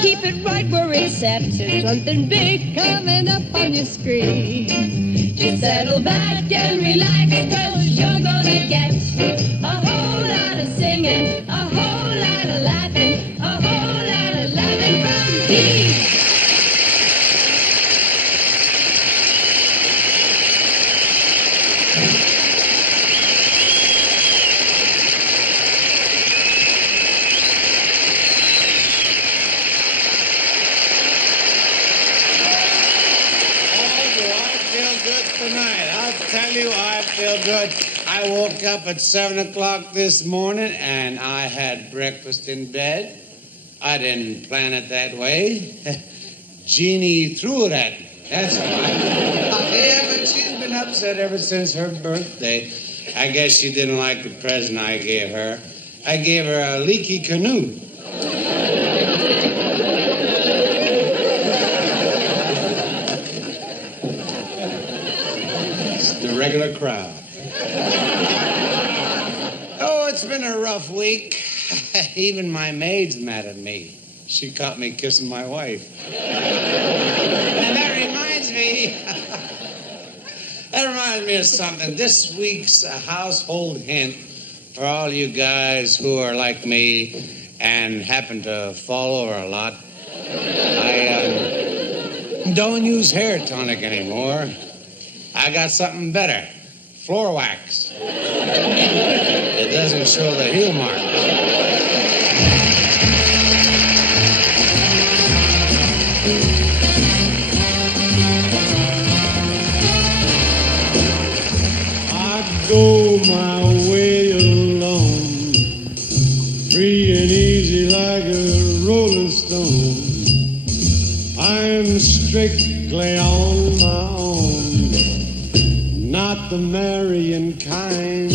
Keep it right where it's set. There's something big coming up on your screen. Just settle back and relax, 'cause you're gonna get a whole lot of singing, a whole lot of laughing, a whole lot of laughing from me. Good. I woke up at 7 o'clock this morning, and I had breakfast in bed. I didn't plan it that way. Jeannie threw it at me. That's why. Yeah, but she's been upset ever since her birthday. I guess she didn't like the present I gave her. I gave her a leaky canoe. It's the regular crowd. Oh, it's been a rough week. Even my maid's mad at me. She caught me kissing my wife. And that reminds me of something. This week's household hint for all you guys who are like me and happen to fall over a lot. I don't use hair tonic anymore. I got something better. Floor wax. It doesn't show the heel mark. I go my way alone, free and easy like a rolling stone. I'm strictly on my own, not the marrying kind.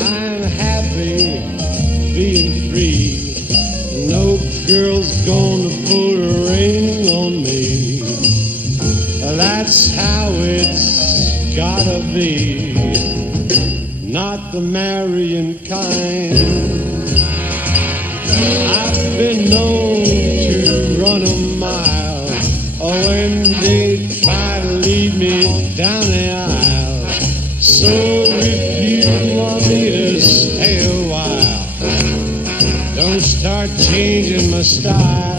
I'm happy being free. No girl's gonna put a ring on me. That's how it's gotta be, not the marrying kind. I've been known to run a mile, when they try to lead me down the aisle. So if you want me to stay a while, don't start changing my style.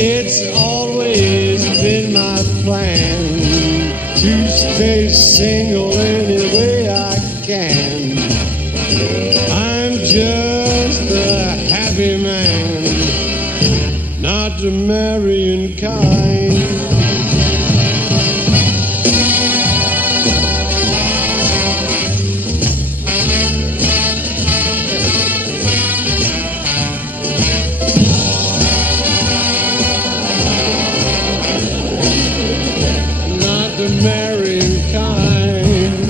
It's always been my plan to stay single any way I can. I'm just a happy man, not the marrying kind. Not the marrying kind.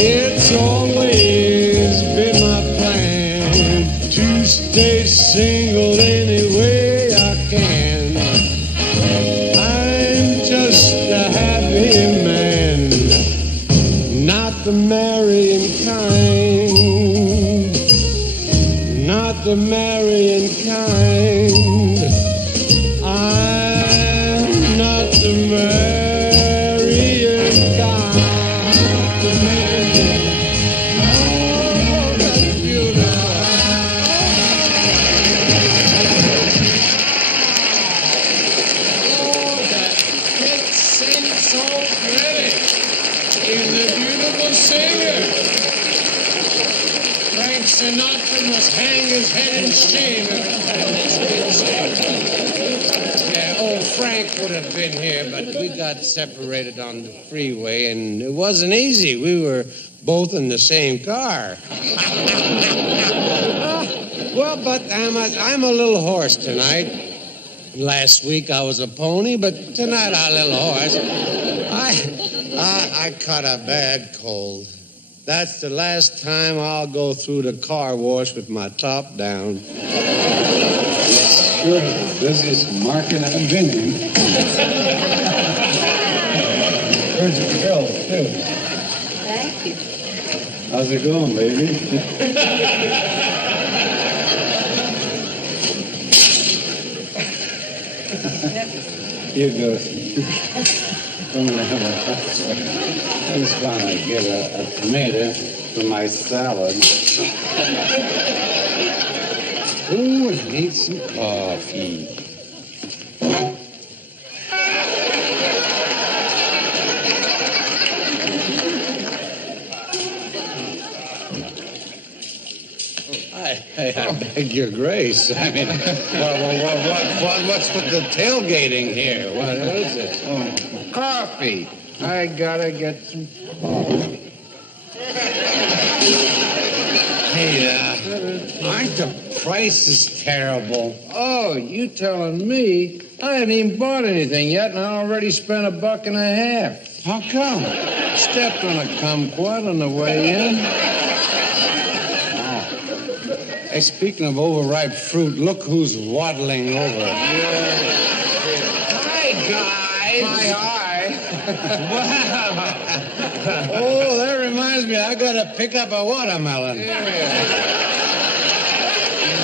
It's always been my plan to stay single any way I can. I'm just a happy man, not the marrying kind, not the marrying kind. I'm not the marrying kind. The marrying. Oh, that's beautiful. It sings so pretty. He's a beautiful singer. Frank Sinatra must hang his head in shame. Yeah, old Frank would have been here, but we got separated on the freeway, and it wasn't easy. We were both in the same car. Well, but I'm a little horse tonight. Last week I was a pony, but tonight I'm a little horse. I caught a bad cold. That's the last time I'll go through the car wash with my top down. Sure, this is marking I've been in. Where's your bill, too? Thank you. How's it going, baby? You go. I just want to get a tomato for my salad. Ooh, I need some coffee. I beg your grace. I mean, what's with the tailgating here? What is it? Oh, coffee. I gotta get some coffee. Hey, aren't the prices terrible? Oh, you telling me? I haven't even bought anything yet, and I already spent $1.50. How come? Stepped on a kumquat on the way in. Hey, speaking of overripe fruit, look who's waddling over. Hi, guys. Hi. Oh, that reminds me, I gotta pick up a watermelon.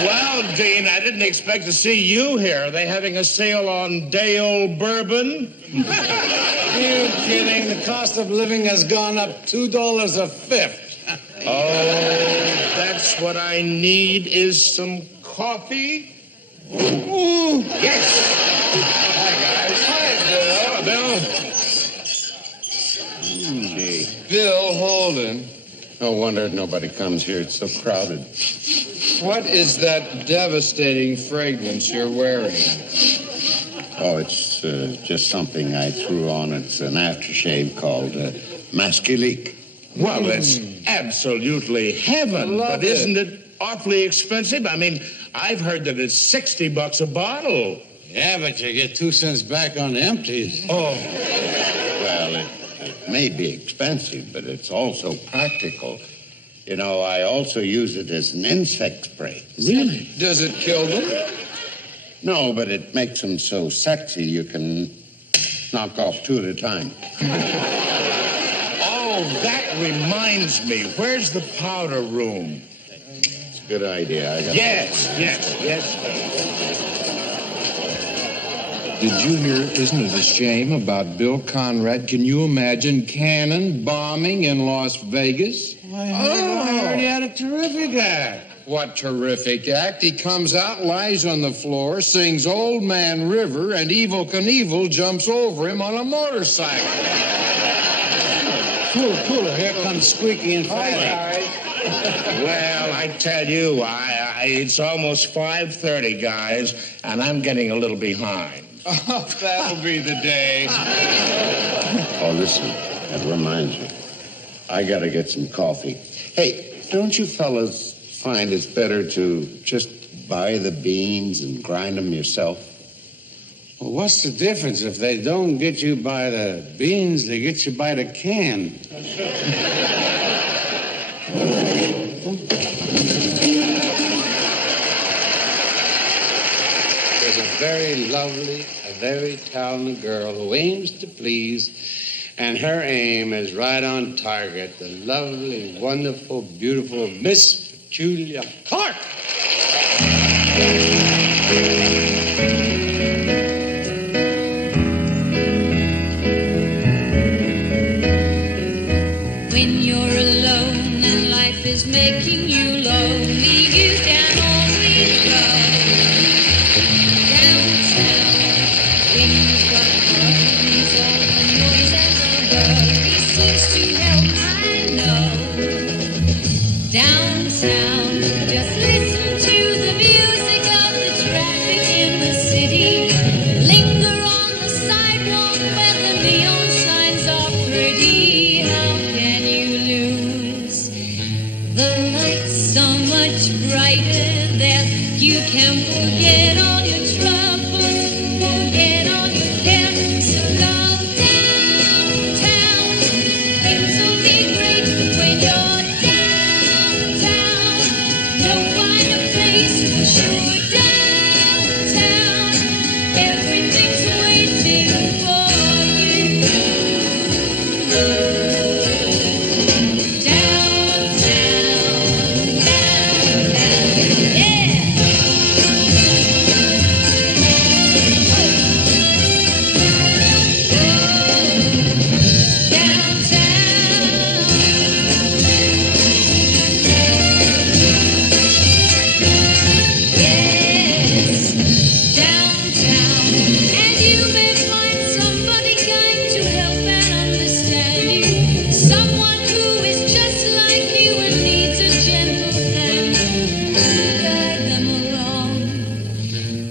Well, Dean, I didn't expect to see you here. Are they having a sale on day-old bourbon? You kidding? The cost of living has gone up $2 a fifth. Oh, that's what I need is some coffee. Ooh. Yes. Hi, Bill. Gee. Bill Holden. No wonder nobody comes here. It's so crowded. What is that devastating fragrance you're wearing? Oh, it's just something I threw on. It's an aftershave called Masculique. Well, it's absolutely heaven, Love but isn't it awfully expensive? I mean, I've heard that it's $60 a bottle. Yeah, but you get 2 cents back on the empties. Oh, Well, it may be expensive, but it's also practical. You know, I also use it as an insect spray. really? Does it kill them? No, but it makes them so sexy you can knock off 2 at a time. Oh, that reminds me. Where's the powder room? It's a good idea. Yes. Did you hear, isn't it a shame about Bill Conrad? Can you imagine cannon bombing in Las Vegas? I heard he had a terrific act. What terrific act. He comes out, lies on the floor, sings Old Man River, and Evel Knievel jumps over him on a motorcycle. Cooler, here comes Squeaky and Fatty. Well, I tell you, it's almost 5:30, guys, and I'm getting a little behind. Oh, that'll be the day. Oh, listen, that reminds me. I gotta get some coffee. Hey, don't you fellas find it's better to just buy the beans and grind them yourself? Well, what's the difference? If they don't get you by the beans, they get you by the can. There's a very lovely, a very talented girl who aims to please, and her aim is right on target. The lovely, wonderful, beautiful Miss Petula Clark. When you're alone and life is making you lonely, you can always go downtown. When you've got problems, all the noise and the worry seems to help, I know. Downtown, just listen to the music of the traffic in the city. Linger on the sidewalk where the neon signs are pretty. How can you lose? The lights so much brighter there. You can forget all your troubles, forget all your cares. So go downtown. Things will be great when you're You'll find a place for sure downtown. Everything's waiting for you. Downtown, yeah.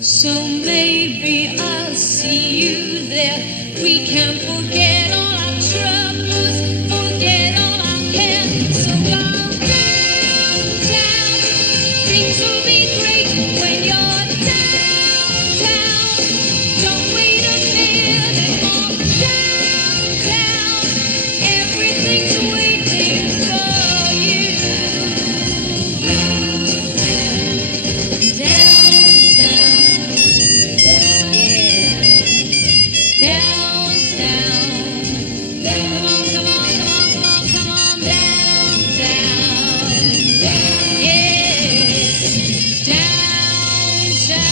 So maybe I'll see you there. We can forget all our troubles, forget all our cares. So go downtown. Things will be great when you're downtown. Don't wait a minute more. Downtown. Everything's waiting for you. Downtown. Downtown, come on, come on, come on, come on, come on, downtown, yes, downtown.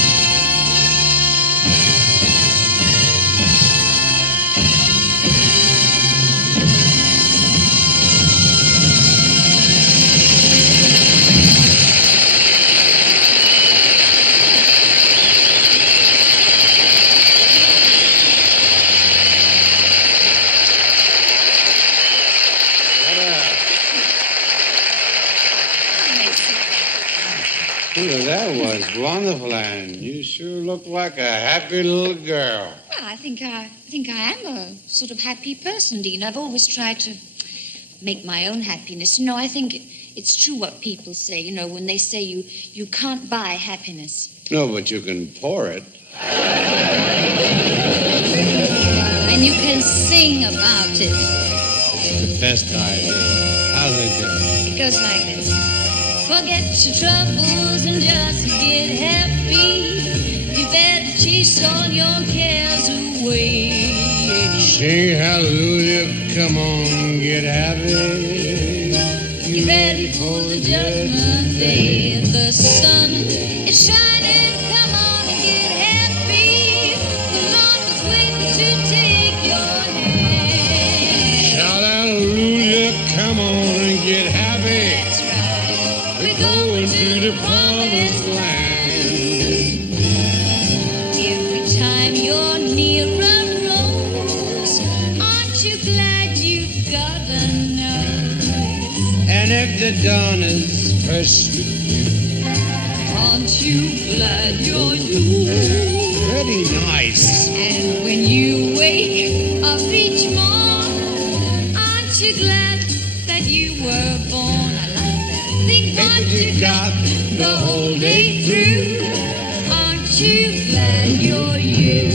Well, that was wonderful, and you sure look like a happy little girl. Well, I think I am a sort of happy person, Dean. I've always tried to make my own happiness. No, I think it's true what people say, when they say you can't buy happiness. No, but you can pour it. And you can sing about it. The best idea. How's it go? It goes like this. Forget your troubles and just get happy. You better chase all your cares away. Sing hallelujah, come on, get happy. Get ready for the judgment day. The sun is shining, come on and get happy. The Lord is waiting to take your hand. Shout hallelujah, come on and get happy. That's right. We're Going going to the promised land. Every time you're near a rose, aren't you glad you've got a nose? And if the dawn is fresh with you, Aren't you glad you're you? pretty nice. And when you wake up each morn, aren't you glad that you were born? I like that. Think what you got the whole day through. Aren't you glad you're you?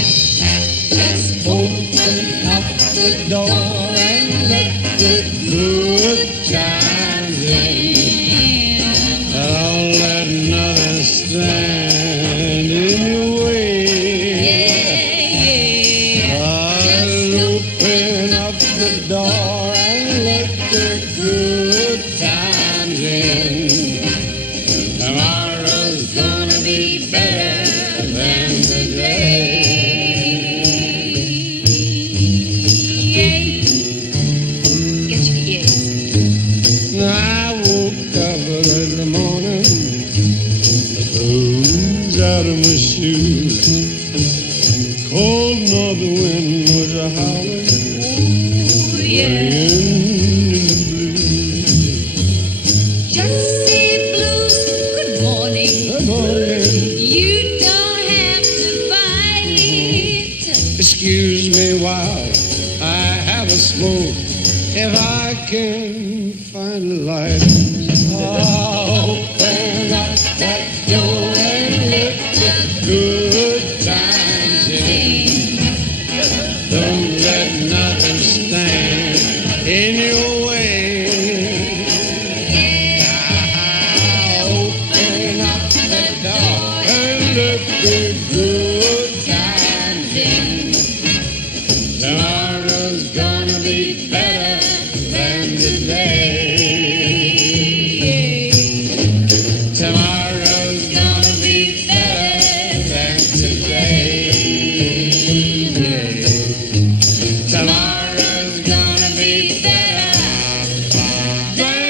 Just open up the door and let the Good times in. Don't let nothing stand in your way. I'll open up the door and let the good times in. Tomorrow's gonna be better than today. I woke up in the morning, clothes out of my shoes. Cold northern wind was a howling, playing in the blues. Just say blues, good morning. Good morning. You don't have to fight. Excuse me while I have a smoke, if I can find a light. Open up that door and let the good times in. Don't let nothing stand in in your way. Open up the door and let the good times in. Tomorrow's gonna be better than today. Tomorrow's gonna be better than today. Tomorrow's gonna be better than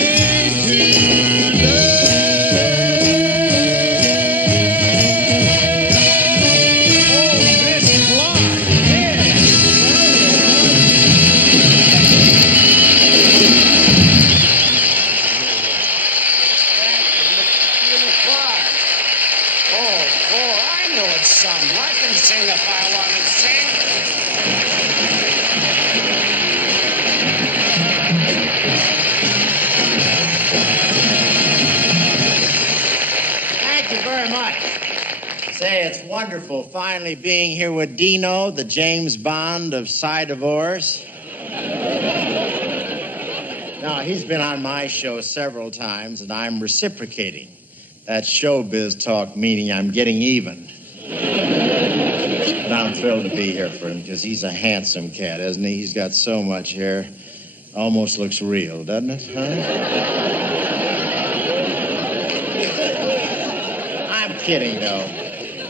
Thank you very much. Say, it's wonderful finally being here with Dino, the James Bond of Cy Divorce. Now, he's been on my show several times, and I'm reciprocating. That's showbiz talk, meaning I'm getting even. But I'm thrilled to be here for him, because he's a handsome cat, isn't he? He's got so much hair. Almost looks real, doesn't it, huh? I'm kidding, though.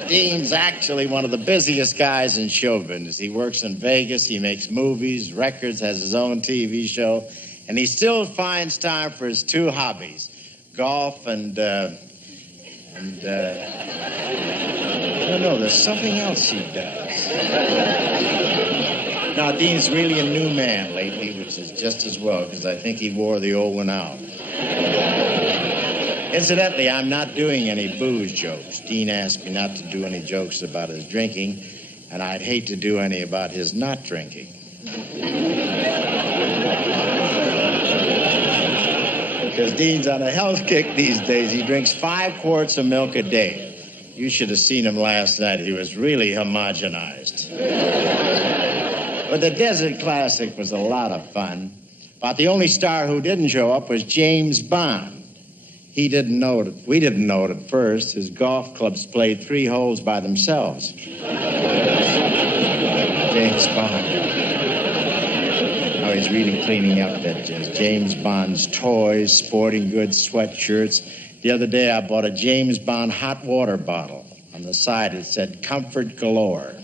Dean's actually one of the busiest guys in show business. He works in Vegas, he makes movies, records, has his own TV show, and he still finds time for his two hobbies, golf and no, there's something else he does. Now, Dean's really a new man lately, which is just as well, because I think he wore the old one out. Incidentally, I'm not doing any booze jokes. Dean asked me not to do any jokes about his drinking, and I'd hate to do any about his not drinking. Because Dean's on a health kick these days. He drinks 5 quarts of milk a day. You should have seen him last night. He was really homogenized. But the Desert Classic was a lot of fun. About the only star who didn't show up was James Bond. He didn't know it. We didn't know it at first. His golf clubs played 3 holes by themselves. James Bond. Oh, he's really cleaning up that James Bond's toys, sporting goods, sweatshirts. The other day, I bought a James Bond hot water bottle. On the side, it said, "Comfort galore."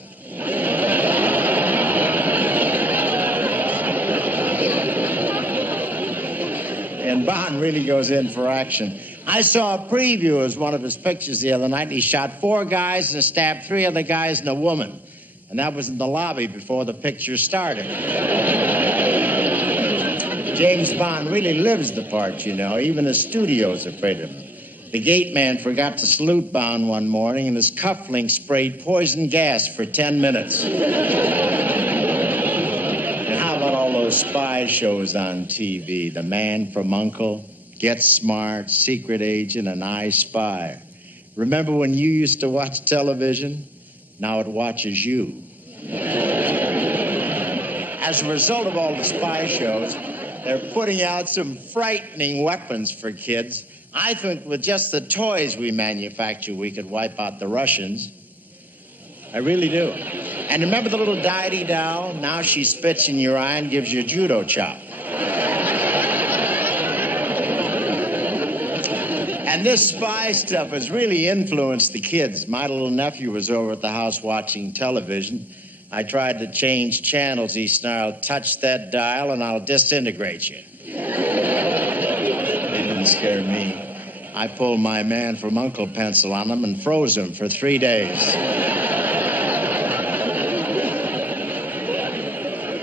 And Bond really goes in for action. I saw a preview of one of his pictures the other night, and he shot 4 guys and stabbed 3 other guys and a woman. And that was in the lobby before the picture started. James Bond really lives the part, you know. Even the studio's afraid of him. The gate man forgot to salute Bond one morning, and his cufflink sprayed poison gas for 10 minutes. And how about all those spy shows on TV? The Man from U.N.C.L.E., Get Smart, Secret Agent, and I Spy. Remember when you used to watch television? Now it watches you. As a result of all the spy shows, they're putting out some frightening weapons for kids. I think with just the toys we manufacture, we could wipe out the Russians. I really do. And remember the little Diddy doll? Now she spits in your eye and gives you a judo chop. And this spy stuff has really influenced the kids. My little nephew was over at the house watching television. I tried to change channels. He snarled, "Touch that dial and I'll disintegrate you." It didn't scare me. I pulled my Man from U.N.C.L.E. pencil on him and froze him for 3 days.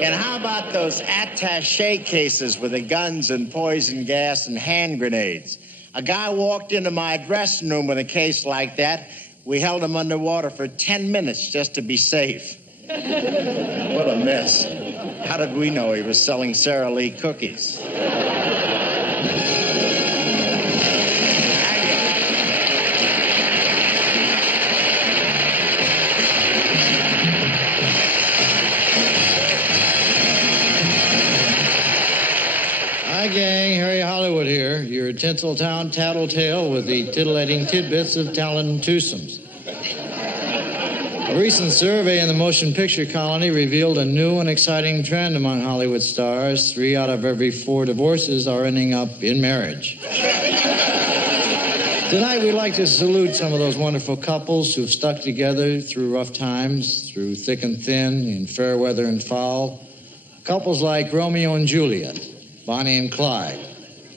And how about those attaché cases with the guns and poison gas and hand grenades? A guy walked into my dressing room with a case like that. We held him underwater for 10 minutes just to be safe. What a mess. How did we know he was selling Sara Lee cookies? Hi, gang. Harry Hollywood here, your Tinseltown tattletale with the titillating tidbits of talent and twosomes. A recent survey in the motion picture colony revealed a new and exciting trend among Hollywood stars. 3 out of every 4 divorces are ending up in marriage. Tonight, we'd like to salute some of those wonderful couples who've stuck together through rough times, through thick and thin, in fair weather and foul. Couples like Romeo and Juliet, Bonnie and Clyde,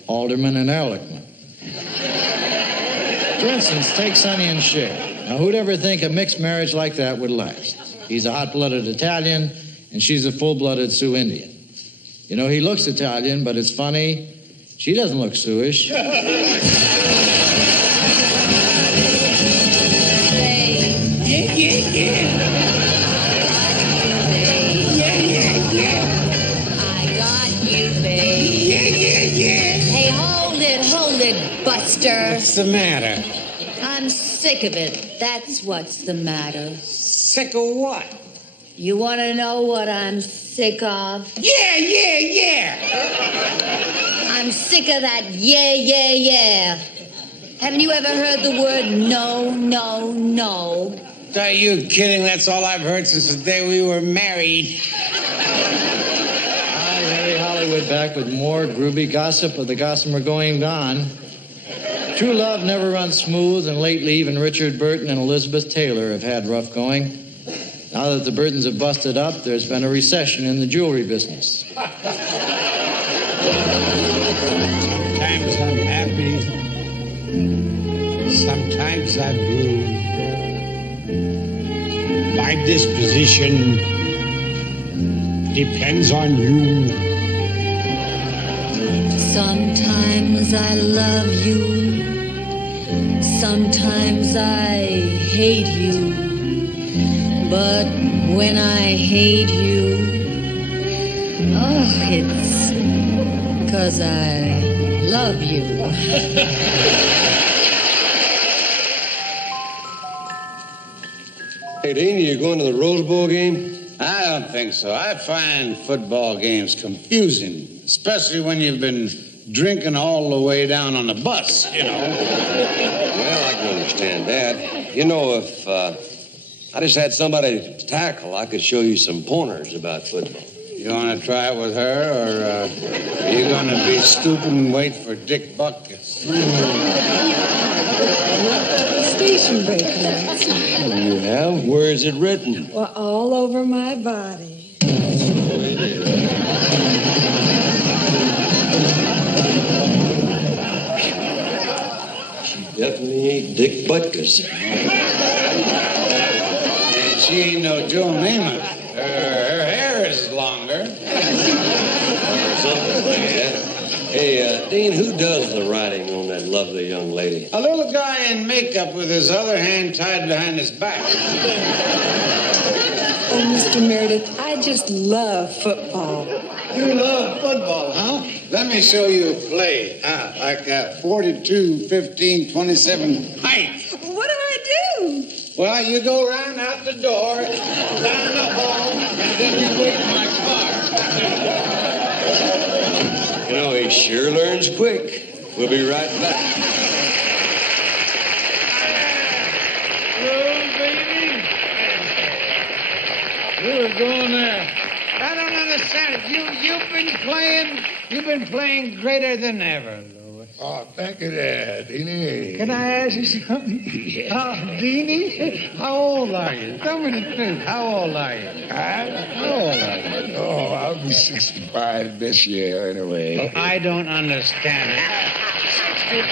Alderman and Ehrlichman. For instance, take Sonny and Cher. Now, who'd ever think a mixed marriage like that would last? He's a hot-blooded Italian, and she's a full-blooded Sioux Indian. You know, he looks Italian, but it's funny, she doesn't look Sioux-ish. Buster. What's the matter? I'm sick of it. That's what's the matter. Sick of what? You want to know what I'm sick of? Yeah. I'm sick of that yeah. Haven't you ever heard the word no? Are you kidding? That's all I've heard since the day we were married. Hi, Harry Hollywood back with more groovy gossip of the gossamer going on. True love never runs smooth, and lately even Richard Burton and Elizabeth Taylor have had rough going. Now that the Burtons have busted up, there's been a recession in the jewelry business. Sometimes I'm happy. Sometimes I'm blue. My disposition depends on you. Sometimes I love you. Sometimes I hate you. But when I hate you, oh, it's 'cause I love you. Hey, Dean, you going to the Rose Bowl game? I don't think so. I find football games confusing, especially when you've been drinking all the way down on the bus, you know. Well, I can understand that. You know, if I just had somebody to tackle, I could show you some pointers about football. You want to try it with her, or are you going to be stupid and wait for Dick Buckus? Station break notes. You have? Where is it written? Well, all over my body. Definitely ain't Dick Butkus. And she ain't no Joe Namath. Her hair is longer. Something like that. Hey, Dean, who does the writing on that lovely young lady? A little guy in makeup with his other hand tied behind his back. Oh, Mr. Meredith, I just love football. You love football, huh? Let me show you a play. Like 42, 15, 27 height. What do I do? Well, you go round out the door, down the hall, and then you wait in my car. You know, he sure learns quick. We'll be right back. You were going there. I don't understand it. You've been playing greater than ever, Louis. Oh, thank you there, Deanie. Can I ask you something? Deanie, how old are you? Tell me the truth. How old are you? How old are you? Oh, I'll be 65 this year anyway. I don't understand it. 65.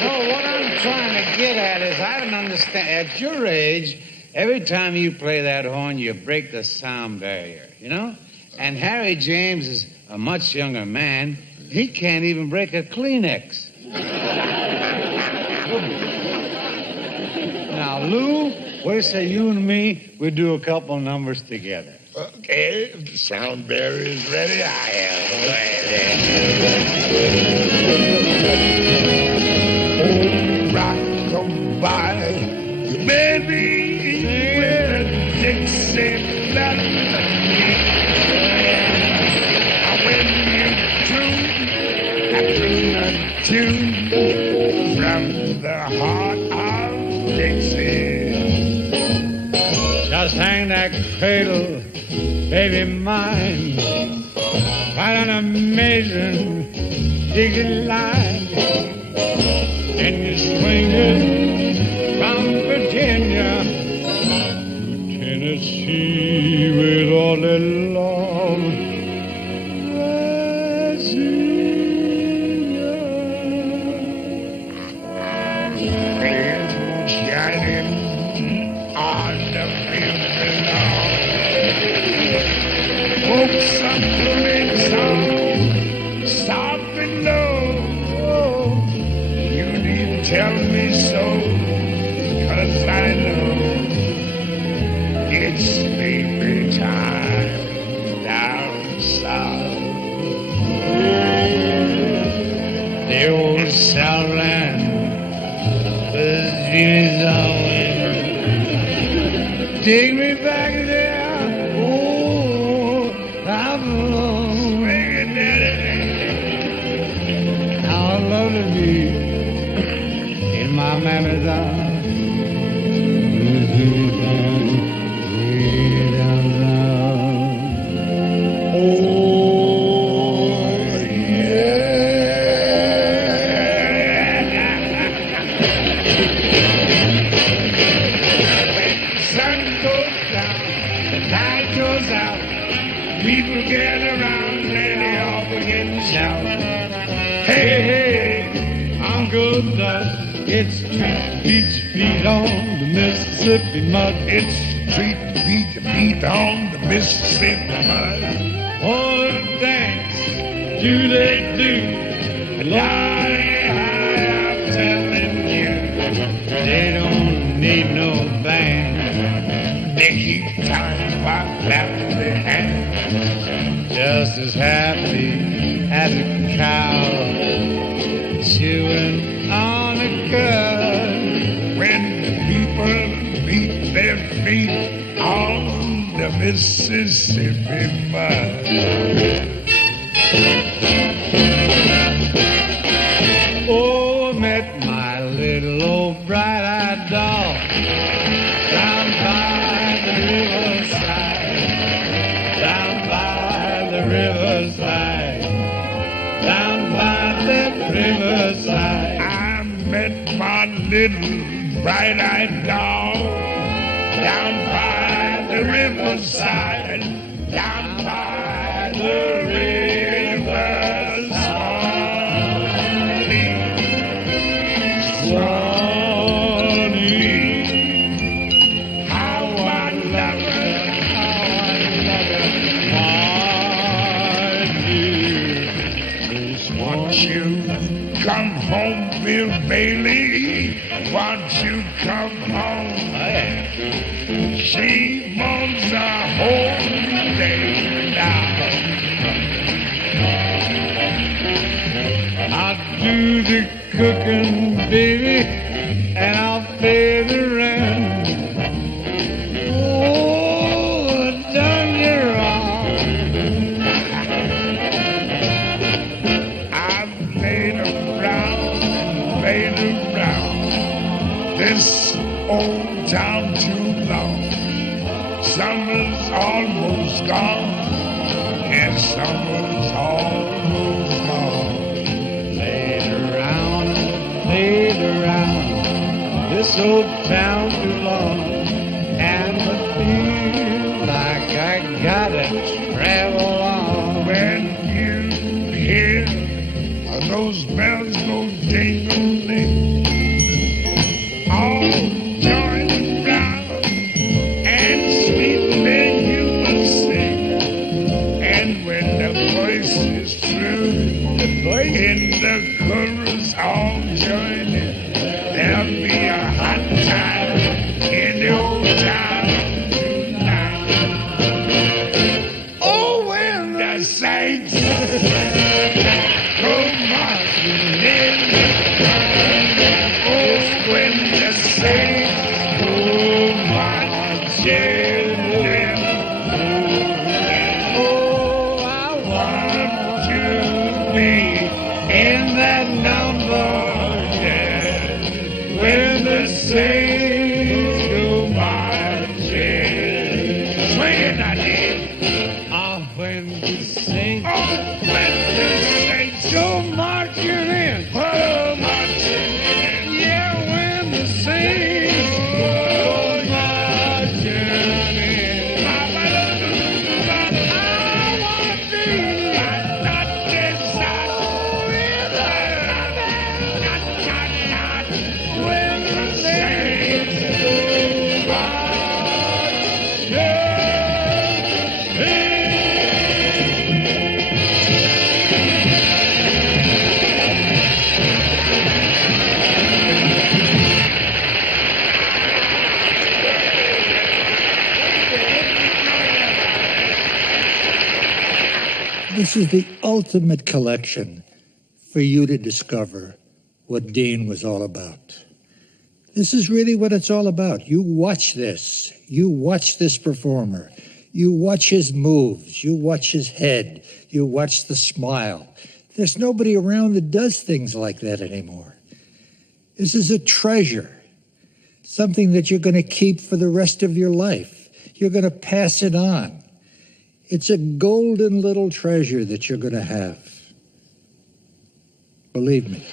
No, what I'm trying to get at is I don't understand. At your age, every time you play that horn, you break the sound barrier, you know? And Harry James is a much younger man. He can't even break a Kleenex. Now, Lou, what do you say you and me, we do a couple numbers together? Okay, if the sound barrier is ready, I am ready. Oh, rock-a-bye, you baby, with a Dixie melody. tune from the heart of Dixie. Just hang that cradle, baby mine. What an amazing Dixie line. And you swing it from Virginia to Tennessee with all that love. Shining on the river. Folks are pulling song, soft and low. You need to tell me so, 'cause I know it's sleepy time down south. The old Southland, the Genies always take me back there. Oh, I belong. How I love to be in my mammy's arms. People get around and they all begin to shout. Hey, hey, Uncle Doug, it's treat beach feet on the Mississippi mud. It's treat beat on the Mississippi mud. Oh, dance, do they do? Lord, I'm telling you, they don't need no band. They keep time while clapping their hands. Just as happy as a cow chewing on a cud. When the people beat their feet on the Mississippi mud. Oh, I met my little old bright-eyed doll down by the riverside, down by the riverside, down by the riverside. I met my little bright-eyed doll down by the riverside, down by the riverside. Swanee, how I love her, Won't you come home, Bill Bailey? Won't you come home? She wants a whole day now. I'll do the cooking, baby, and I'll pay the rent. Oh, done you wrong. I've laid around this old town too long. Summer's almost gone, and summer's almost gone. Played around this old town too long, and I feel like I gotta travel on. When you hear those bells go ding-a-ling, all join round and sweetly you will sing. And when the voice is through, in the chorus all join in, there'll be a hot time in the old town tonight. Oh, when the saints go marching in, oh, when the saints go marching in, oh, I want to be in that night. This is the ultimate collection for you to discover what Dean was all about. This is really what it's all about. You watch this. You watch this performer. You watch his moves. You watch his head. You watch the smile. There's nobody around that does things like that anymore. This is a treasure, something that you're going to keep for the rest of your life. You're going to pass it on. It's a golden little treasure that you're going to have. Believe me.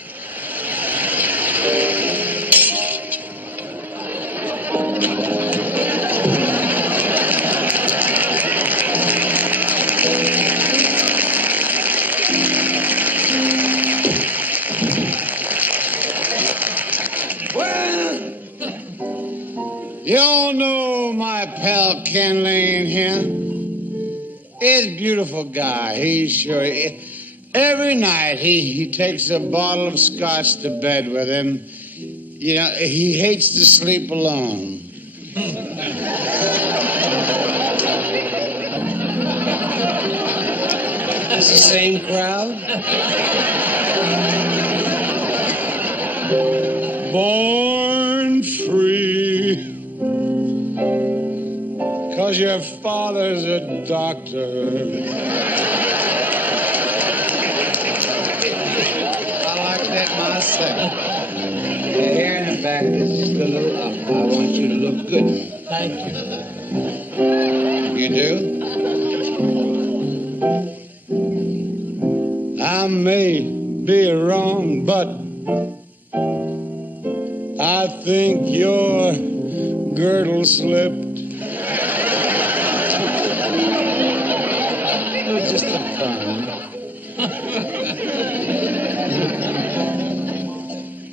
You all know my pal Ken Lane here? He's a beautiful guy. He's sure. Every night he takes a bottle of scotch to bed with him. You know, he hates to sleep alone. It's the same crowd? Born free. 'Cause your father's a doctor. I like that myself. The hair in the back is just a little up. I want you to look good. Thank you. You do? I may be wrong, but I think your girdle slipped. It was just a fun.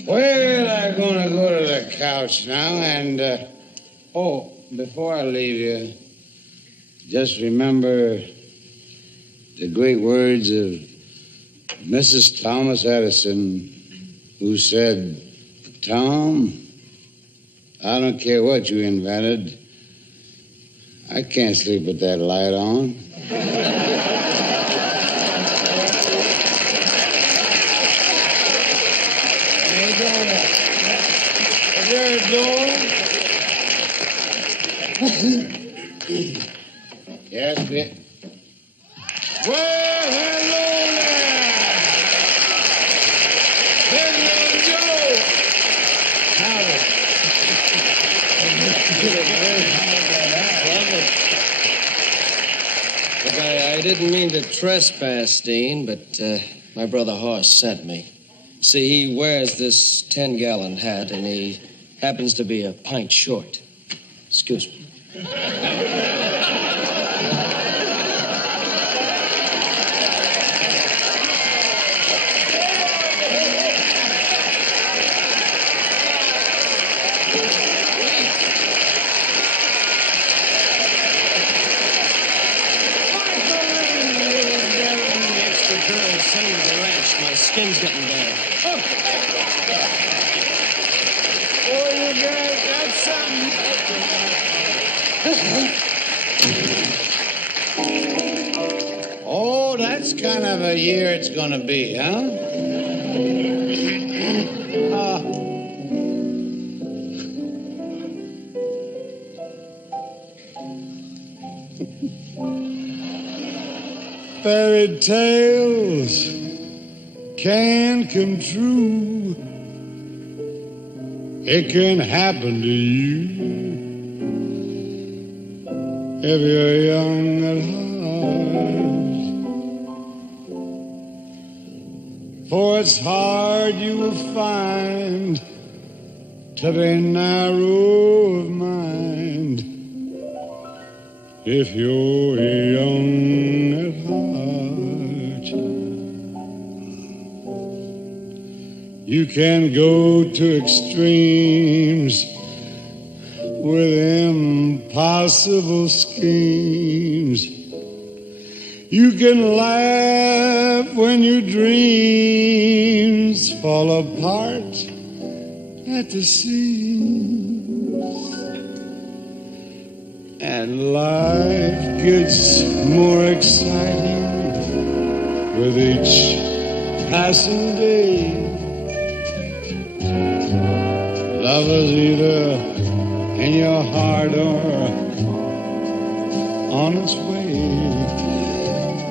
Well, I'm gonna go to the couch now, and before I leave you, just remember the great words of Mrs. Thomas Edison, who said, "Tom, I don't care what you invented. I can't sleep with that light on." Is there a door? Yes, Vic. Well, hello there. Hello, Joe. Howdy. Look, I didn't mean to trespass, Dean, but my brother Horace sent me. See, he wears this 10-gallon hat, and he happens to be a pint short. Excuse me. My skin's getting better. Oh, you guys got something. Oh, that's kind of a year it's gonna be, huh? Fairy tales can come true. It can happen to you if you're young at heart. For it's hard, you will find, to be narrow of mind if you're young at heart. You can go to extremes with impossible schemes. You can laugh when your dreams fall apart at the seams. And life gets more exciting with each passing day. Love is either in your heart or on its way.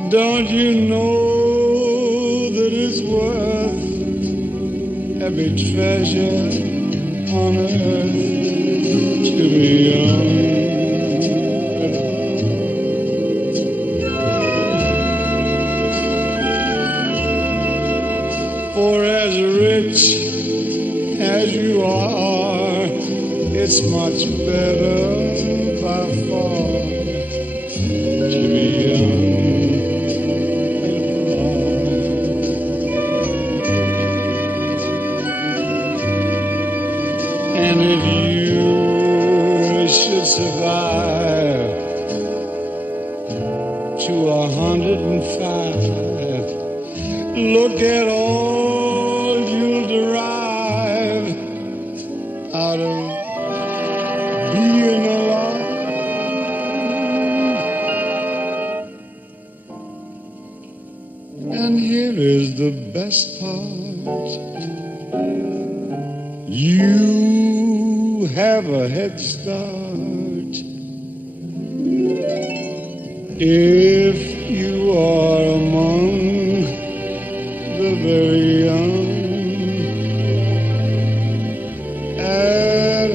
Don't you know that it's worth every treasure on earth to be young? For as rich as you are, it's much better by far to be young and alive. And if you should survive to 105, look at all you'll derive out of being alive. And here is the best part. You have a head start. If you are among the very young at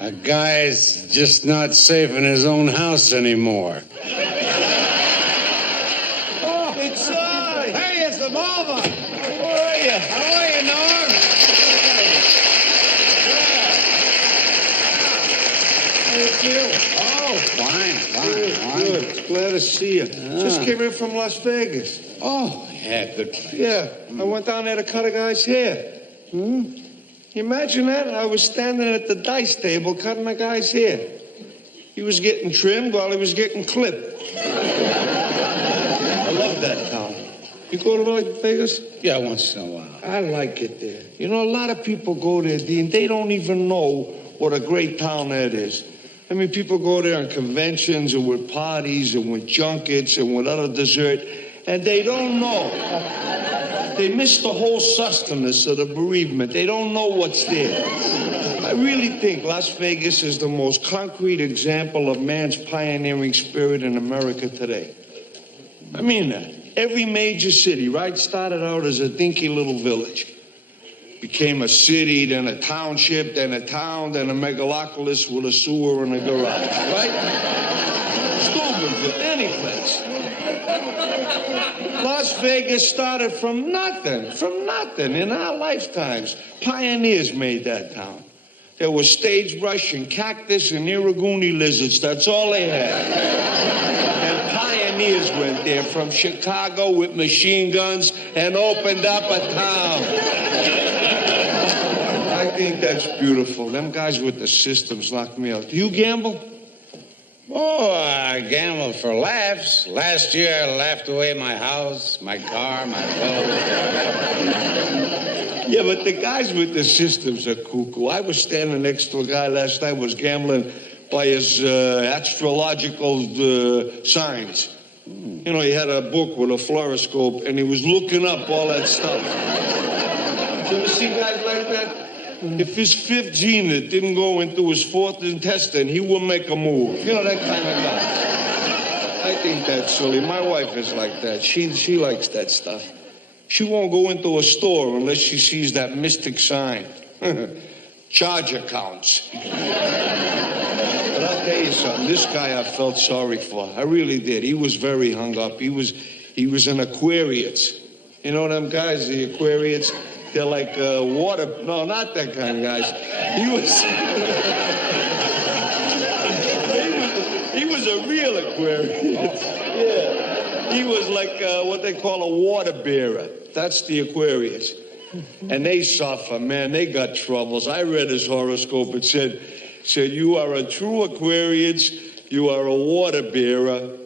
A guy's just not safe in his own house anymore. Oh, it's hey, it's the Marva. How are you? How are you, Norm? Thank you. Oh, fine. Good. Glad to see you. Just came in from Las Vegas. Oh, yeah, good place. Yeah, I went down there to cut a guy's hair. You imagine that? I was standing at the dice table cutting a guy's hair. He was getting trimmed while he was getting clipped. I love that town. You go to Las Vegas? Yeah, once in a while. I like it there. You know, a lot of people go there, Dean. They don't even know what a great town that is. I mean, people go there on conventions and with parties and with junkets and with other dessert, and they don't know. They miss the whole sustenance of the bereavement. They don't know what's there. I really think Las Vegas is the most concrete example of man's pioneering spirit in America today. I mean that. Every major city, right, started out as a dinky little village. Became a city, then a township, then a town, then a megalopolis with a sewer and a garage, right? Steubenville, any place. Las Vegas started from nothing in our lifetimes. Pioneers made that town. There was sagebrush and cactus and iraguni lizards. That's all they had. And pioneers went there from Chicago with machine guns and opened up a town. I think that's beautiful. Them guys with the systems lock me out. Do you gamble? Oh, I gamble for laughs. Last year I laughed away my house, my car, my clothes. Yeah, but the guys with the systems are cuckoo. I was standing next to a guy last night who was gambling by his astrological signs. You know, he had a book with a fluoroscope, and he was looking up all that stuff. You ever see guys like that? If his fifth gene didn't go into his fourth intestine, he would make a move. You know, that kind of guy. I think that's silly. My wife is like that. She likes that stuff. She won't go into a store unless she sees that mystic sign. Charge accounts. But I'll tell you something. This guy I felt sorry for. I really did. He was very hung up. He was an Aquarius. You know them guys, the Aquarius? They're like water. No, not that kind of guys. He was a real Aquarius. Yeah. He was like what they call a water bearer. That's the Aquarius. And they suffer, man. They got troubles. I read his horoscope. It said, you are a true Aquarius. You are a water bearer.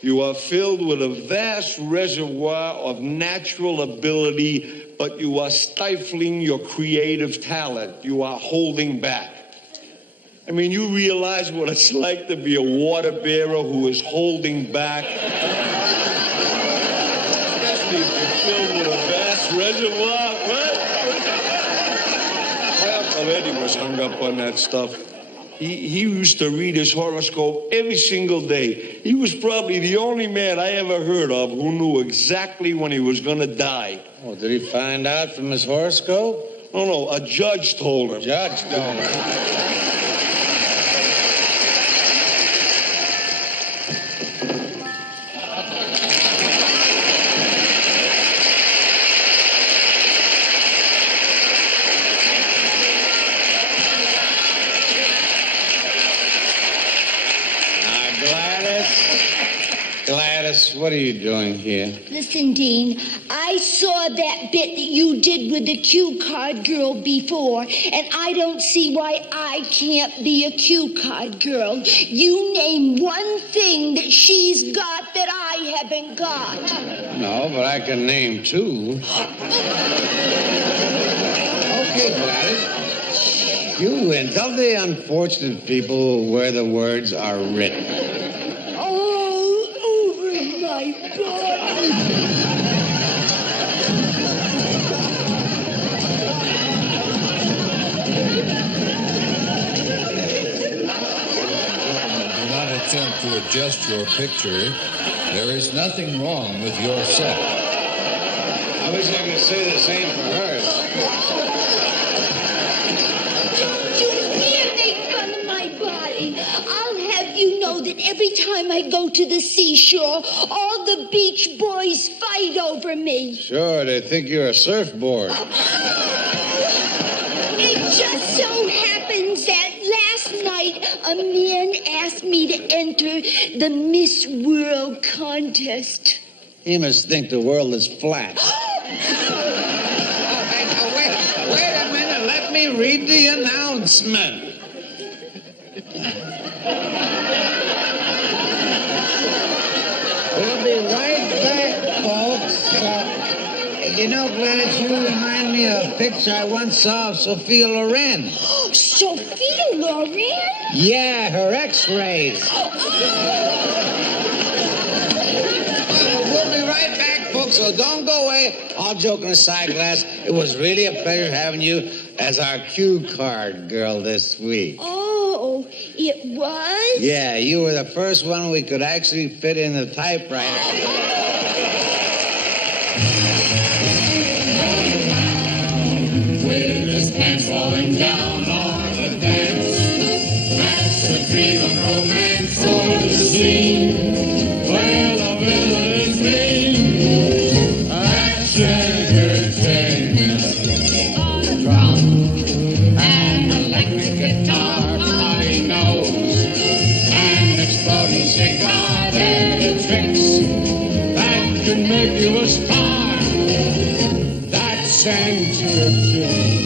You are filled with a vast reservoir of natural ability, but you are stifling your creative talent. You are holding back. I mean, you realize what it's like to be a water bearer who is holding back? Especially if you're filled with a vast reservoir, right? My Uncle Eddie was hung up on that stuff. He used to read his horoscope every single day. He was probably the only man I ever heard of who knew exactly when he was going to die. Oh, did he find out from his horoscope? No, a judge told him. Judge told him. Gladys, what are you doing here? Listen, Dean, I saw that bit that you did with the cue card girl before, and I don't see why I can't be a cue card girl. You name one thing that she's got that I haven't got. No, but I can name two. Okay, Gladys. You and tell the unfortunate people where the words are written. Attempt to adjust your picture. There is nothing wrong with your set. I wish I could say the same for hers. You dare make fun of my body. I'll have you know that every time I go to the seashore, all the beach boys fight over me. Sure, they think you're a surfboard. It just so happens that last night a man asked me to enter the Miss World contest. He must think the world is flat. Wait a minute. Let me read the announcement. We'll be right back, folks. You know, Gladys, you remind me of a picture I once saw of Sophia Loren. Sophia Loren? Yeah, her x-rays. We'll be right back, folks, so don't go away. All joking aside, Gladys, it was really a pleasure having you as our cue card girl this week. Oh, it was? Yeah, you were the first one we could actually fit in the typewriter. Pants falling down on the dance. That's the dream of romance for the scene. Where the villain is mean. That's entertainment. Drum and electric guitar, nobody knows. And exploding cigar, they're the tricks that can make you a star. That's entertainment.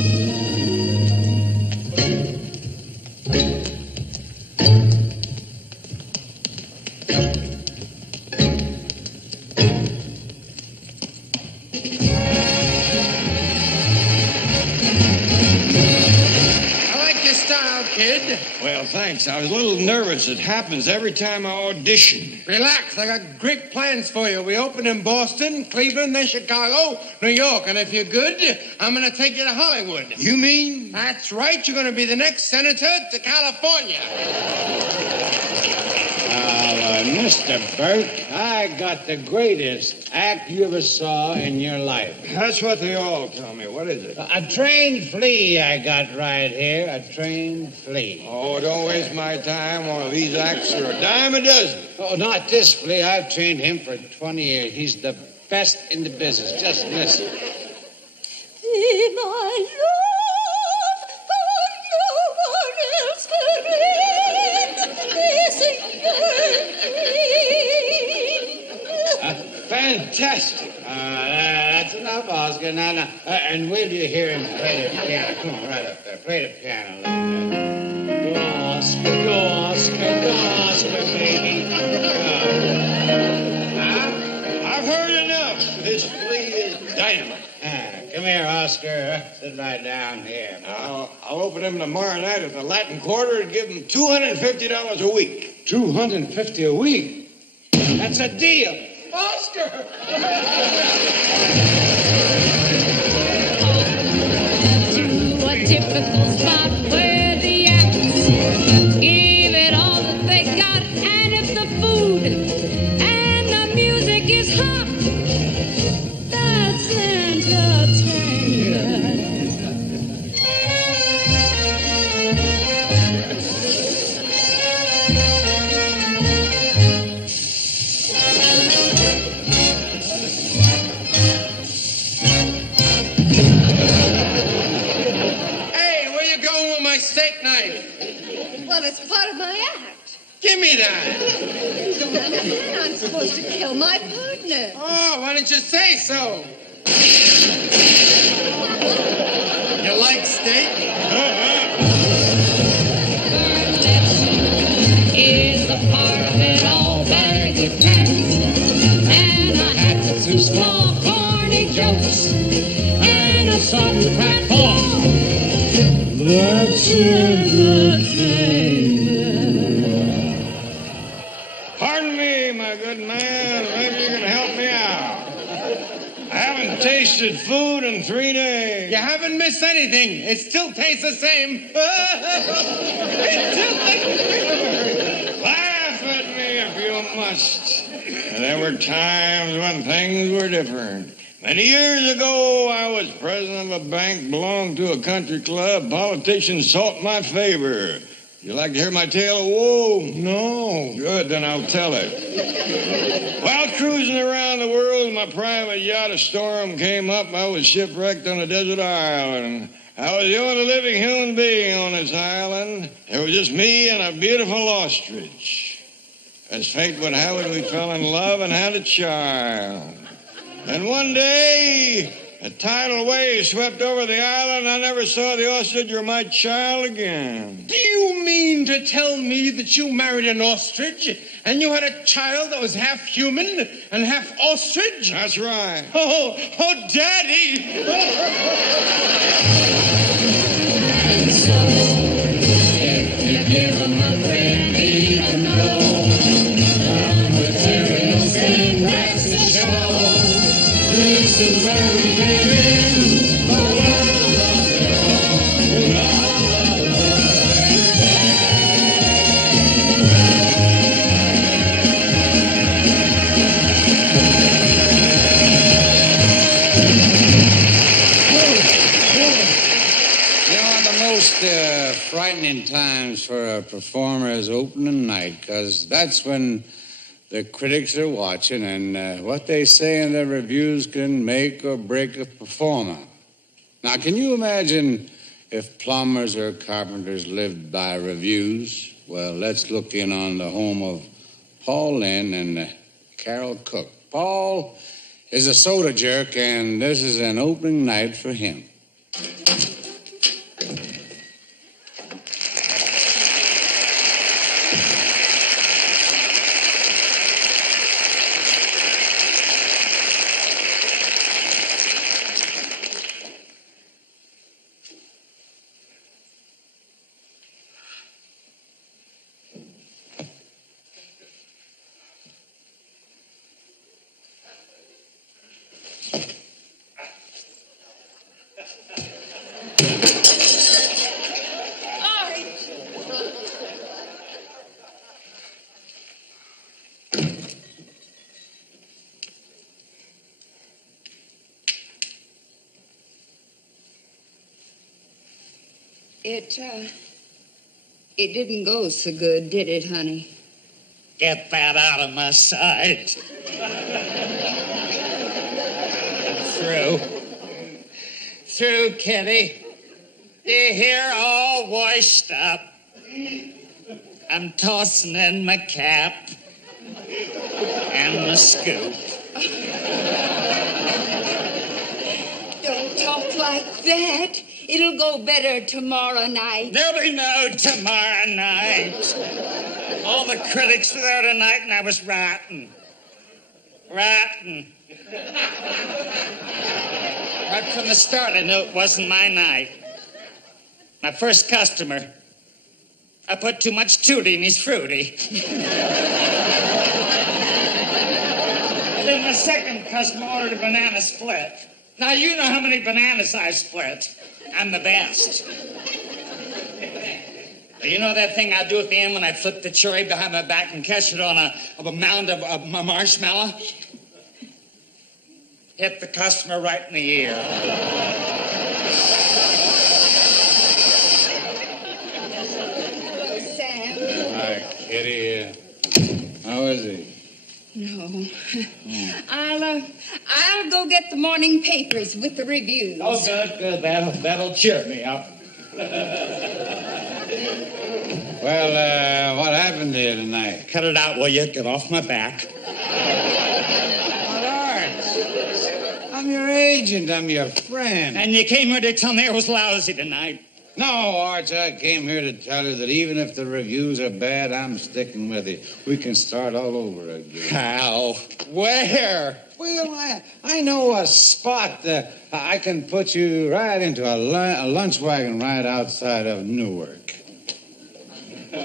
your style, kid. Well, thanks. I was a little nervous. It happens every time I audition. Relax. I got great plans for you. We open in Boston, Cleveland, then Chicago, New York. And if you're good, I'm going to take you to Hollywood. You mean? That's right. You're going to be the next senator to California. Mr. Burke, I got the greatest act you ever saw in your life. That's what they all tell me. What is it? A trained flea I got right here. A trained flea. Oh, don't waste my time. One of these acts are a dime a dozen. Oh, not this flea. I've trained him for 20 years. He's the best in the business. Just listen. My love, no one else Fantastic. That's enough, Oscar. Now. And will you hear him play the piano? Come on, right up there. Play the piano. Go, Oscar. Go, Oscar. Go, Oscar, baby. I've heard enough. This flea is dynamite. Come here, Oscar. Sit right down here. I'll open him tomorrow night at the Latin Quarter and give him $250 a week. $250 a week? That's a deal. Oscar! To a typical spot where the acts give it all that they got. And if the food and the music is hot, that's entertainment. Steak knife. Well, it's part of my act. Give me that. You don't understand. I'm supposed to kill my partner. Oh, why didn't you say so? You like steak? Is a part of it all, baggy pants and a hat that's too small, corny jokes and a sudden crack fall. That's entertainment. Pardon me, my good man. Maybe you can help me out. I haven't tasted food in 3 days. You haven't missed anything. It still tastes the same. Laugh at me if you must. There were times when things were different. Many years ago, I was president of a bank, belonged to a country club. Politicians sought my favor. You like to hear my tale of woe? No. Good, then I'll tell it. While cruising around the world in my private yacht, a storm came up. I was shipwrecked on a desert island. I was the only living human being on this island. There was just me and a beautiful ostrich. As fate would have it, we fell in love and had a child. And one day, a tidal wave swept over the island. I never saw the ostrich or my child again. Do you mean to tell me that you married an ostrich and you had a child that was half human and half ostrich? That's right. Oh, Daddy! And so, if you give him a friend, even though the material's thing, that's the show. This is where we live in the world of your The most frightening times for a performer is opening night, because that's when the critics are watching, and what they say in their reviews can make or break a performer. Now, can you imagine if plumbers or carpenters lived by reviews? Well, let's look in on the home of Paul Lynn and Carol Cook. Paul is a soda jerk, and this is an opening night for him. It didn't go so good, did it, honey? Get that out of my sight. Through, Kitty. You hear, all washed up. I'm tossing in my cap and my scoop. Don't talk like that. It'll go better tomorrow night. There'll be no tomorrow night. All the critics were there tonight, and I was writing. Right from the start, I knew it wasn't my night. My first customer, I put too much tutti and he's fruity. And then my second customer ordered a banana split. Now, you know how many bananas I split. I'm the best. You know that thing I do at the end when I flip the cherry behind my back and catch it on a mound of marshmallow? Hit the customer right in the ear. Sam. Hi, Kitty. How is he? No. I'll go get the morning papers with the reviews. Oh, good. That'll cheer me up. Well, what happened to you tonight? Cut it out, will you? Get off my back. Well, Art, I'm your agent. I'm your friend. And you came here to tell me I was lousy tonight. No, Arch, I came here to tell you that even if the reviews are bad, I'm sticking with you. We can start all over again. How? Where? Well, I know a spot that I can put you right into a lunch wagon right outside of Newark. Newark?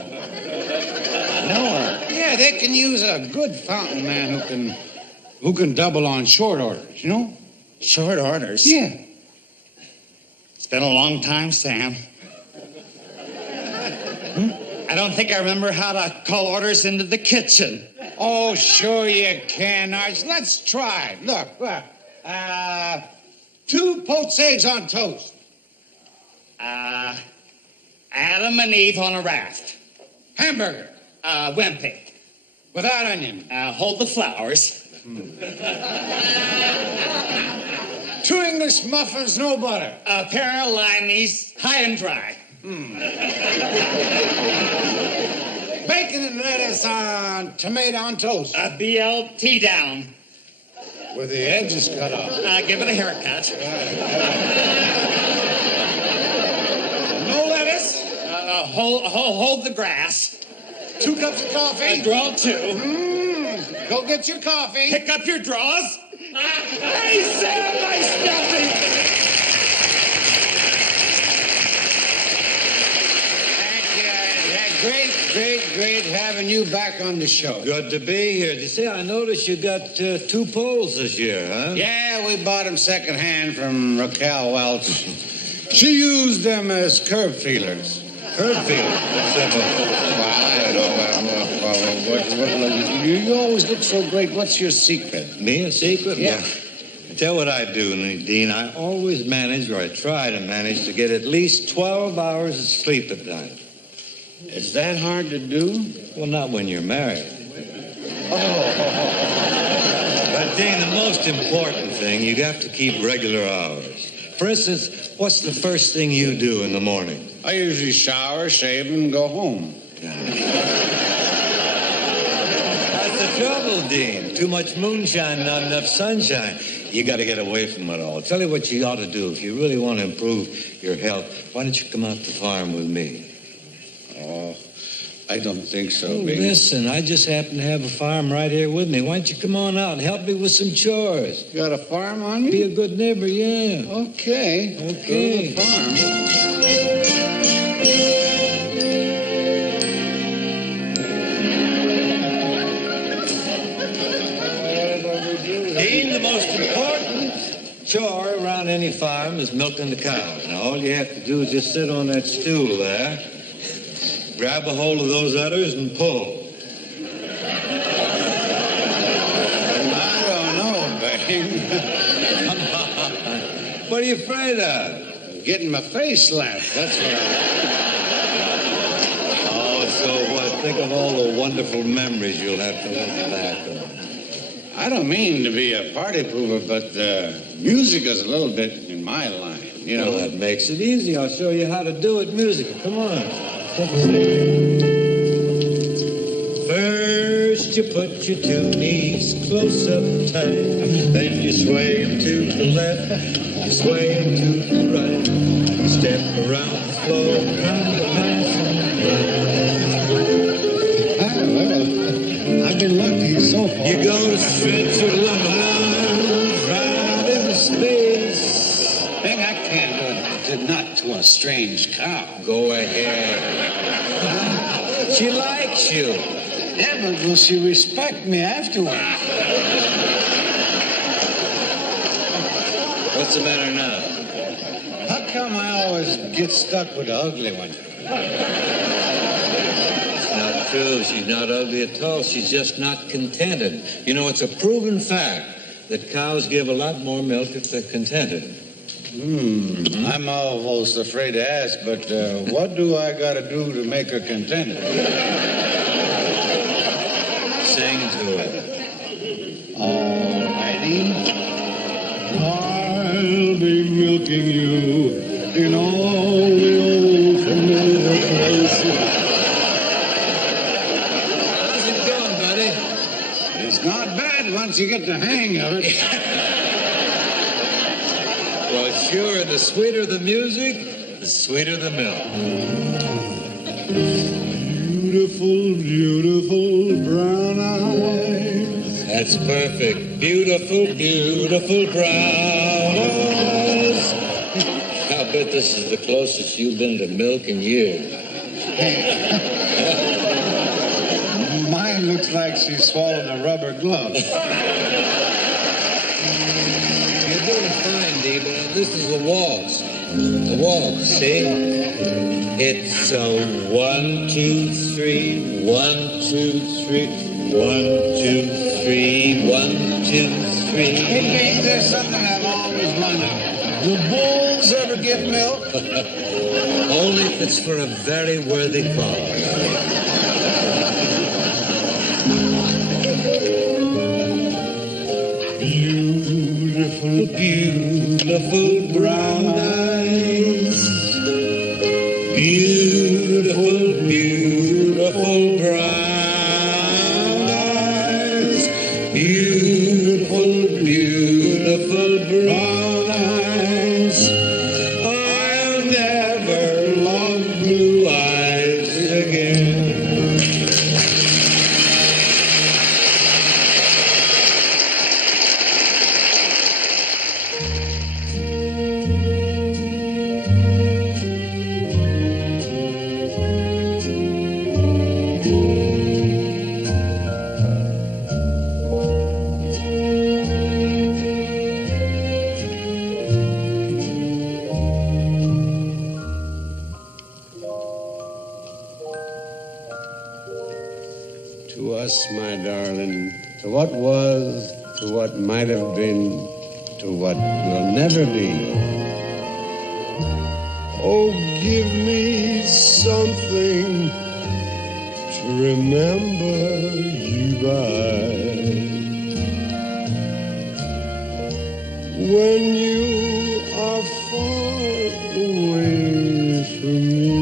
Yeah, they can use a good fountain man who can double on short orders, you know? Short orders? Yeah. It's been a long time, Sam. I don't think I remember how to call orders into the kitchen. Oh, sure you can, Arch. Let's try. Look, 2 poached eggs on toast. Adam and Eve on a raft. Hamburger. Wimpy. Without onion. Hold the flowers. 2 English muffins, no butter. A pair of limeys, high and dry. Bacon and lettuce on tomato on toast. BLT down. With the edges cut off. Give it a haircut. No lettuce. Hold the grass. 2 cups of coffee. Draw 2. Go get your coffee. Pick up your drawers. Hey, Sam, nice stuffing. Great having you back on the show. Good to be here. You see, I noticed you got 2 poles this year, huh? Yeah, we bought them secondhand from Raquel Welch. She used them as curb feelers. Curb feelers? You always look so great. What's your secret? Me, a secret? Yeah. Well, tell what I do, Dean. I always manage, or I try to manage, to get at least 12 hours of sleep at night. Is that hard to do? Well, not when you're married. But, Dean, the most important thing, you have to keep regular hours. For instance, what's the first thing you do in the morning? I usually shower, shave, and go home. That's the trouble, Dean. Too much moonshine, not enough sunshine. You got to get away from it all. Tell you what you ought to do. If you really want to improve your health, why don't you come out to the farm with me? Oh, I don't think so, baby. Listen, I just happen to have a farm right here with me. Why don't you come on out and help me with some chores? You got a farm on you? Be a good neighbor, yeah. Okay. Go to the farm. Dean, the most important chore around any farm is milking the cows. Now, all you have to do is just sit on that stool there, grab a hold of those udders and pull. I don't know, babe. Come on. What are you afraid of? getting my face slapped. That's what Oh, so what? Think of all the wonderful memories you'll have to look back on. I don't mean to be a party pooper, but music is a little bit in my line, you know. Well, that makes it easy. I'll show you how to do it musical. Come on. Take a seat. First, you put your two knees close up tight. Then you sway them to the left. You sway them to the right. You step around the floor. Round the passing Well, I've been lucky so far. You're gonna stretch your long arms right into space. Thing I can't do it not to a strange cow. Go ahead. She likes you. Yeah, but will she respect me afterward? What's the matter now? How come I always get stuck with the ugly one? It's not true. She's not ugly at all. She's just not contented. You know, it's a proven fact that cows give a lot more milk if they're contented. I'm almost afraid to ask, but what do I got to do to make her contented? Sing to it. All righty. I'll be milking you in all the old familiar places. How's it going, buddy? It's not bad once you get the hang of it. Well, sure, the sweeter the music, the sweeter the milk. Beautiful, beautiful brown eyes. That's perfect. Beautiful, beautiful brown eyes. I'll bet this is the closest you've been to milk in years. Mine looks like she swallowed a rubber glove. You're doing fine, Dee, but this is the waltz. The waltz, see? It's a 1, 2, 3, 1, 2, 3, 1, 2, 3, 1, 2, 3. Hey, there's something I've always wondered. Do bulls ever give milk? Only if it's for a very worthy cause. Beautiful, Beautiful brown eyes. Beautiful, beautiful brown eyes. Beautiful, beautiful brown eyes. I'll never love blue eyes again. To us, my darling, to what was, to what might have been, to what will never be. oh, give me something to remember you by. When you are far away from me.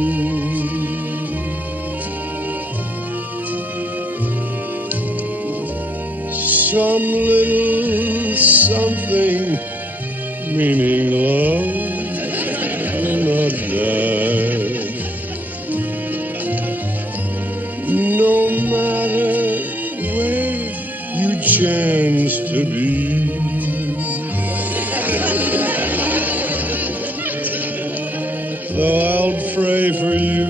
Some little something meaning love will not die. No matter where you chance to be. Though I'll pray for you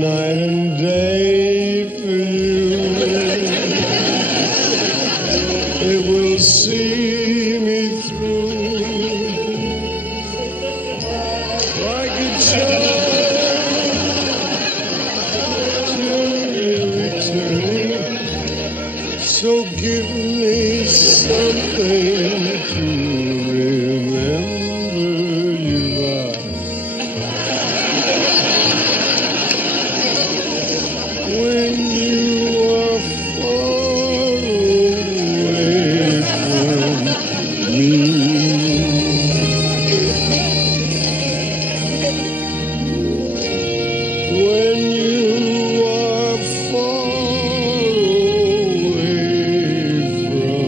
night and day for you. It will see me through like a child till eternity. So give me something to remember. when you are far away from.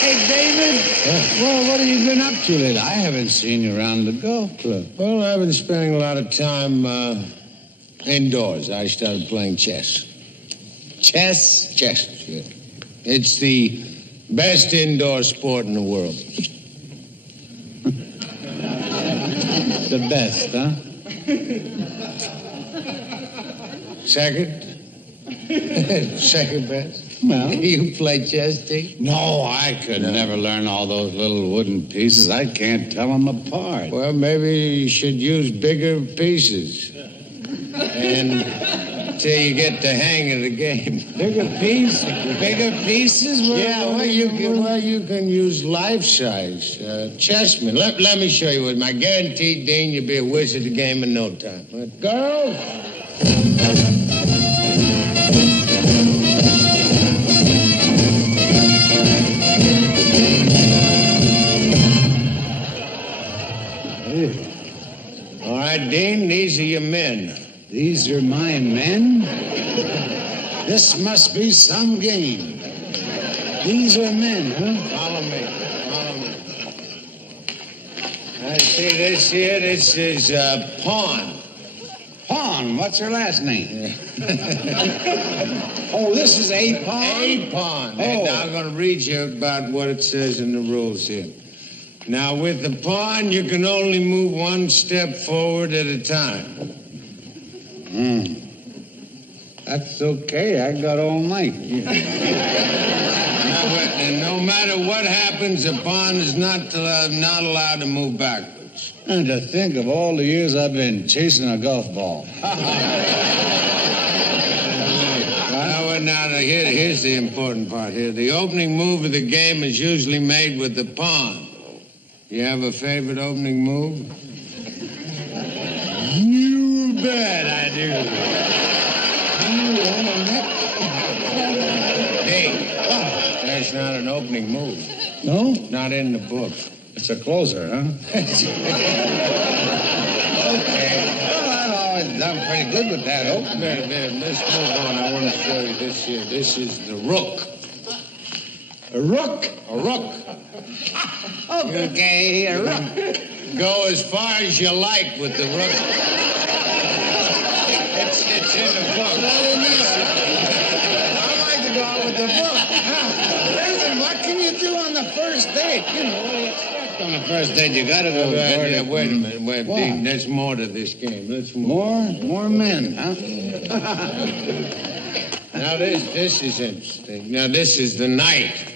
Hey, David. Well, what have you been up to lately? I haven't seen you around the golf club. Well, I've been spending a lot of time indoors. I started playing chess. Chess? Chess, yeah. It's the best indoor sport in the world. The best, huh? Second? Second best? Well, You play chess, Dick? no, I could never learn all those little wooden pieces. I can't tell them apart. Well, maybe you should use bigger pieces. And till you get the hang of the game. Bigger pieces? You can use life-size chessmen. Let me show you what. I guarantee, Dean, you'll be a whiz at the game in no time. Girls? All right, Dean, these are your men. These are my men? This must be some game. These are men, huh? Follow me. I see this here. This is Pawn. Pawn? What's her last name? Oh, this is a pawn? A pawn. Oh. And now I'm going to read you about what it says in the rules here. Now, with the pawn, you can only move one step forward at a time. That's okay. I got all night. And no matter what happens, the pawn is not allowed to move backwards. And to think of all the years I've been chasing a golf ball. Now, here's the important part here. The opening move of the game is usually made with the pawn. You have a favorite opening move? You bet I do. Hey, that's not an opening move. No? Not in the book. It's a closer, huh? Okay. Well, I've always done pretty good with that opening. Let's move on. I want to show you this here. This is the rook. A rook? A rook. Okay, a rook. Go as far as you like with the rook. It's in the book. I like to go out with the book. Listen, what can you do on the first date? You know, what do you expect on the first date? You gotta go Wait a minute. Dean, there's more to this game. Let's move. More men, huh? Now, this is interesting. Now, this is the knight.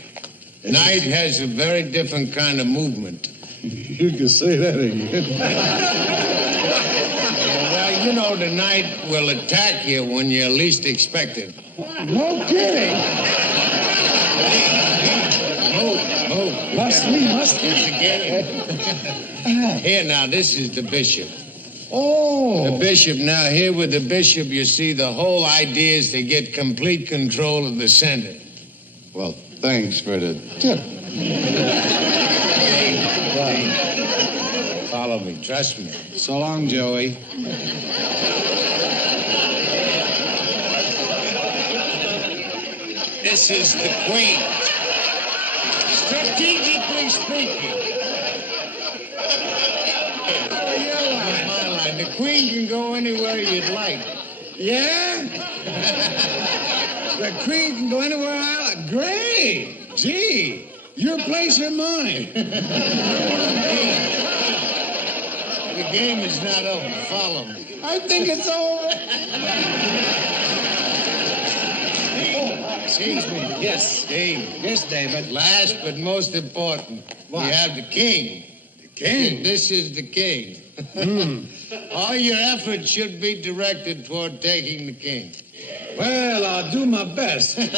Knight has a very different kind of movement. You can say that again. Well, you know, the knight will attack you when you least expect it. No kidding. Move. Must be. It's a game. Here, now, this is the bishop. Oh. The bishop. Now, here with the bishop, you see the whole idea is to get complete control of the center. Well, thanks for the tip. Follow me. Trust me. So long, Joey. This is the queen. Strategically speaking. My line. The queen can go anywhere you'd like. Yeah? The queen can go anywhere I like. Great. Gee, your place or mine? The game is not over. Follow me. I think it's over. Excuse me. Yes. Dave. Yes, David. Last but most important, What? we have the king. The king? This is the king. All your efforts should be directed toward taking the king. Well, I'll do my best. Here's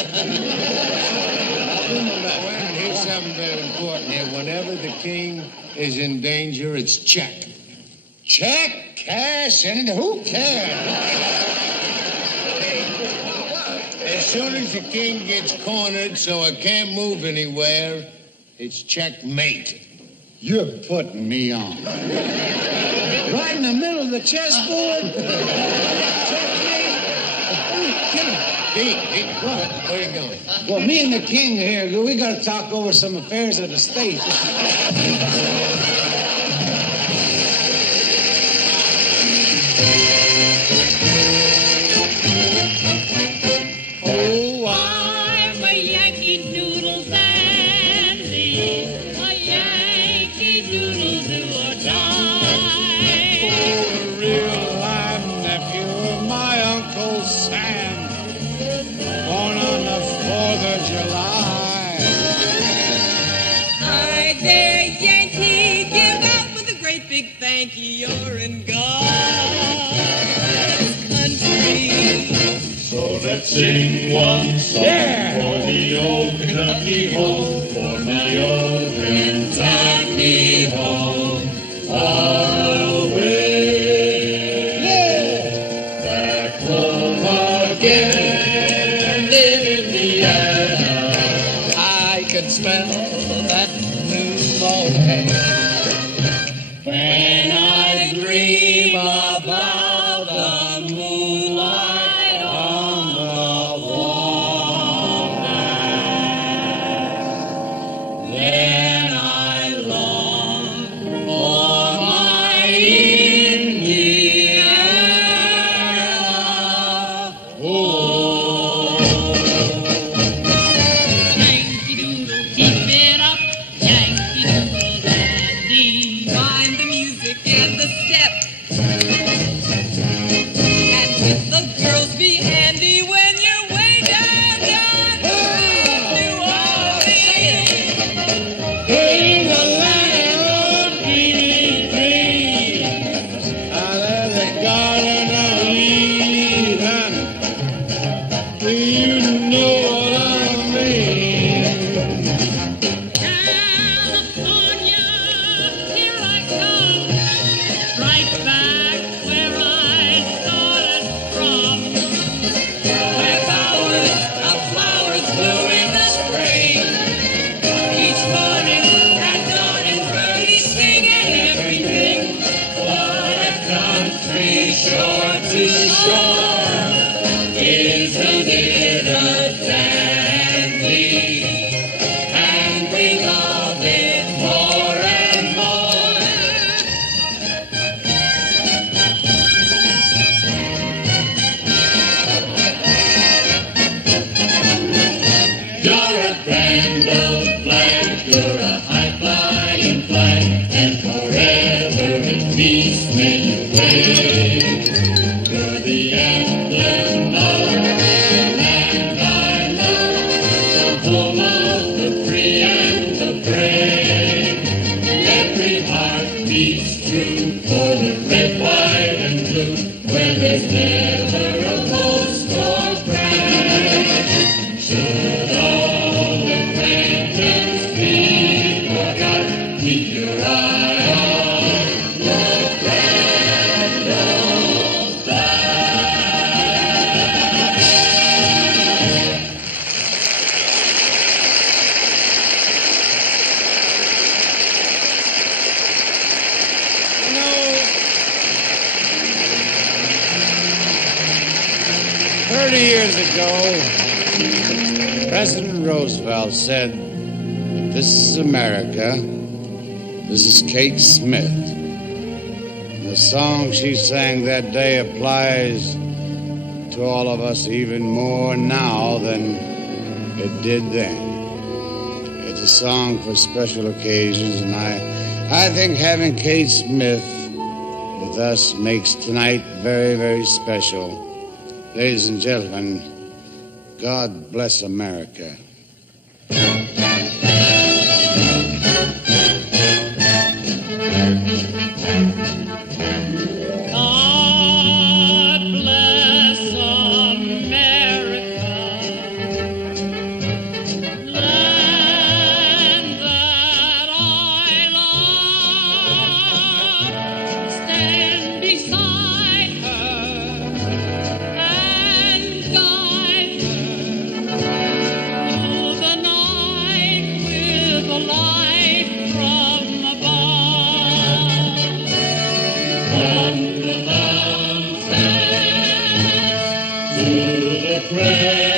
something very important here. Whenever the king is in danger, it's check. Check, cash, and who cares? soon as the king gets cornered so I can't move anywhere, it's checkmate. You're putting me on. Right in the middle of the chessboard? Dean, where are you going? Well, me and the king are here. We got to talk over some affairs of the state. Oh, I'm a Yankee Doodle dandy, a Yankee Doodle do or die. Oh, a real live nephew of my Uncle Sam, born on the 4th of July. I dare Yankee give out with a great big thank you. You're in God's country. So let's sing one song for the old Kentucky home, for my old Kentucky home, far away. Back home again in Indiana. I can smell that new morning when I dream about the moonlight on the walnut. Then I long for my Indiana. Oh. Yankee Doodle, keep it up, Yankee Doodle dandy. Find the music and the step, and with the girls be handy when you're way down, New Orleans. In the land of dreamy dreams, out of the Garden of Eden. Do you know what I mean? California, here I come, right back where I started from. Where flowers bloom in the spring. Each morning at dawn and early singing everything. What a country, shore to shore. Isn't it a dandy? And we love it more and more. You're a grand old flag, you're a high-flying flag, and forever in peace may you reign. You're the emblem of the land I love, the home of the free and the brave. Every heart beats true for the red, white, and blue, where there's never a post or brand. Should all acquaintance be forgot, keep your eye on the grand old flag. You know, 30 years ago, President Roosevelt said, "This is America. This is Kate Smith." The song she sang that day applies to all of us even more now than it did then. It's a song for special occasions, and I think having Kate Smith with us makes tonight very, very special. Ladies and gentlemen, God bless America. God bless America, land that I love. Stand beside her and guide her pray.